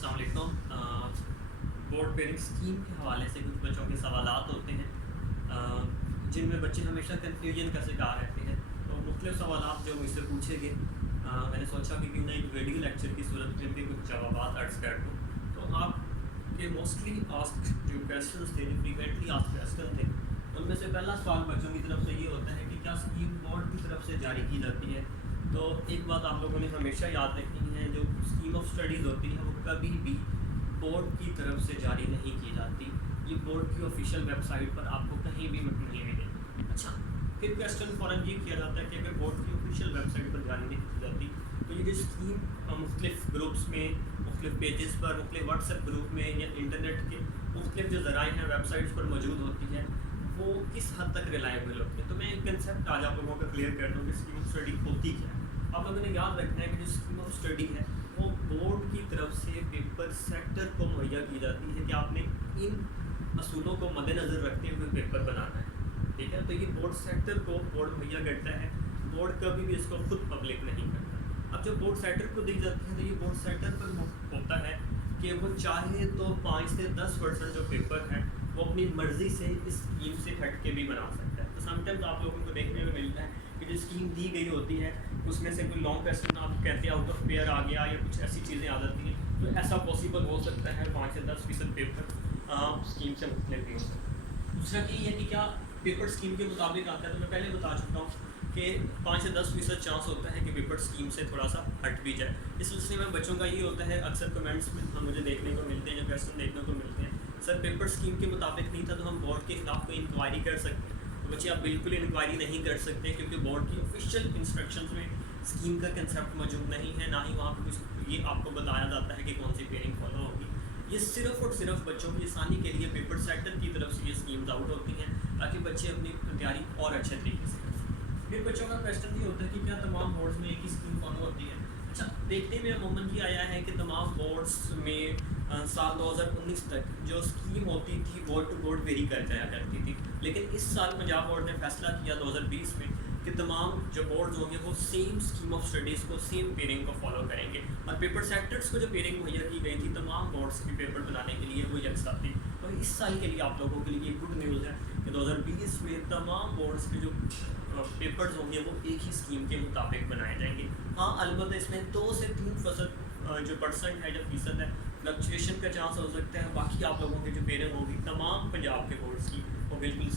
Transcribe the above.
अस्सलाम वालेकुम। Board pairing scheme के हवाले से कुछ बच्चों के सवालात होते हैं जिनमें बच्चे हमेशा कन्फ्यूजन का शिकार रहते हैं। तो मुख्तलिफ सवालात जो मुझसे पूछे गए, मैंने सोचा कि क्यों ना एक वीडियो लेक्चर की सूरत में भी कुछ जवाब अर्ज कर दूँ। तो आपके मोस्टली आस्क जो क्वेश्चन थे, जो फ्रीक्वेंटली आस्क क्वेश्चन थे, उनमें से पहला सवाल बच्चों की तरफ से ये होता है कि क्या स्कीम बोर्ड की तरफ से जारी की जाती है। तो एक बात आप लोगों ने हमेशा याद रखनी है, जो स्कीम ऑफ स्टडीज़ होती है वो कभी भी बोर्ड की तरफ से जारी नहीं की जाती। ये बोर्ड की ऑफिशियल वेबसाइट पर आपको कहीं भी नहीं मिलेगी। अच्छा, फिर क्वेश्चन फ़ौरन ये किया जाता है कि अगर बोर्ड की ऑफिशियल वेबसाइट पर जारी नहीं की जाती तो ये जो स्कीम मुख्तलिफ ग्रुप्स में, मुख्तलिफ पेजेस पर, मुख्तलिफ व्हाट्सएप ग्रुप में या इंटरनेट के मुख्तलिफ जो ज़राए हैं वेबसाइट्स पर मौजूद होती है, वो किस हद तक रिलायबल होती है। तो मैं एक कंसेप्ट आज आप लोगों को क्लियर कर दूँ कि स्कीम ऑफ स्टडी होती क्या है। आप लोगों ने याद रखना है कि जो स्कीम ऑफ स्टडी है वो बोर्ड की तरफ से पेपर सेक्टर को मुहैया की जाती है कि आपने इन असूलों को मद्देनज़र रखते हुए पेपर बनाना है। ठीक है, तो ये बोर्ड सेक्टर को बोर्ड मुहैया करता है। बोर्ड कभी भी इसको खुद पब्लिक नहीं करता। अब जब बोर्ड सेक्टर को दी जाती है तो ये बोर्ड सेक्टर पर होता है कि वो चाहे तो 5 से 10% जो पेपर है वो अपनी मर्ज़ी से इस स्कीम से हट के भी बना सकता है। तो समटाइम्स आप लोगों को देखने में मिलता है कि जो स्कीम दी गई होती है उसमें से कोई लॉन्ग क्वेश्चन आप कहते हैं आउट ऑफ पेयर आ गया या कुछ ऐसी चीज़ें आ जाती हैं, तो ऐसा पॉसिबल हो सकता है 5 से 10% पेपर स्कीम से मुख्तलिफ भी हो सकता है। दूसरा कि ये कि क्या पेपर स्कीम के मुताबिक आता है, तो मैं पहले बता चुका हूँ कि 5 से 10% चांस होता है कि पेपर स्कीम से थोड़ा सा हट भी जाए। इस सिलसिले में बच्चों का ये होता है, अक्सर कमेंट्स में हम मुझे देखने को मिलते हैं, जो क्वेश्चन देखने को मिलते हैं, सर पेपर स्कीम के मुताबिक नहीं था तो हम बोर्ड के खिलाफ कोई इंक्वायरी कर सकते हैं। तो बच्चे आप बिल्कुल इंक्वायरी नहीं कर सकते क्योंकि बोर्ड की ऑफिशियल इंस्ट्रक्शंस में स्कीम का कंसेप्ट मौजूद नहीं है, ना ही वहाँ पर कुछ ये आपको बताया जाता है कि कौन सी पेयरिंग फॉलो होगी। ये सिर्फ और सिर्फ बच्चों की आसानी के लिए पेपर सेक्टर की तरफ से ये स्कीम्स आउट होती हैं ताकि बच्चे अपनी तैयारी और अच्छे तरीके से कर सकें। फिर बच्चों का क्वेश्चन ये होता है कि क्या तमाम बोर्ड्स में एक ही स्कीम फॉलो होती है। अच्छा, देखने में अमूमन ये आया है कि तमाम बोर्ड्स में साल 2019 तक जो स्कीम होती थी बोर्ड टू बोर्ड वेरी कर जाया करती थी, लेकिन इस साल पंजाब बोर्ड ने फैसला किया 2020 में कि तमाम जो बोर्ड्स होंगे वो सेम स्कीम ऑफ स्टडीज़ को, सेम पेयरिंग को फॉलो करेंगे और पेपर सेक्टर्स को जो पेयरिंग मुहैया की गई थी तमाम बोर्ड्स के पेपर बनाने के लिए वो यकसा थी। और इस साल के लिए आप लोगों के लिए गुड न्यूज़ है कि 2020 में तमाम बोर्ड्स के जो पेपर्स होंगे वो एक ही स्कीम के मुताबिक बनाए जाएंगे। हाँ, अलबत्ता इसमें 2 से 3% जो परसेंट है, जो फीसद है, फ्लक्चुएशन का चांस हो सकता है। बाकी आप लोगों की जो पेयरिंग होगी तमाम पंजाब के बोर्ड्स की वो बिल्कुल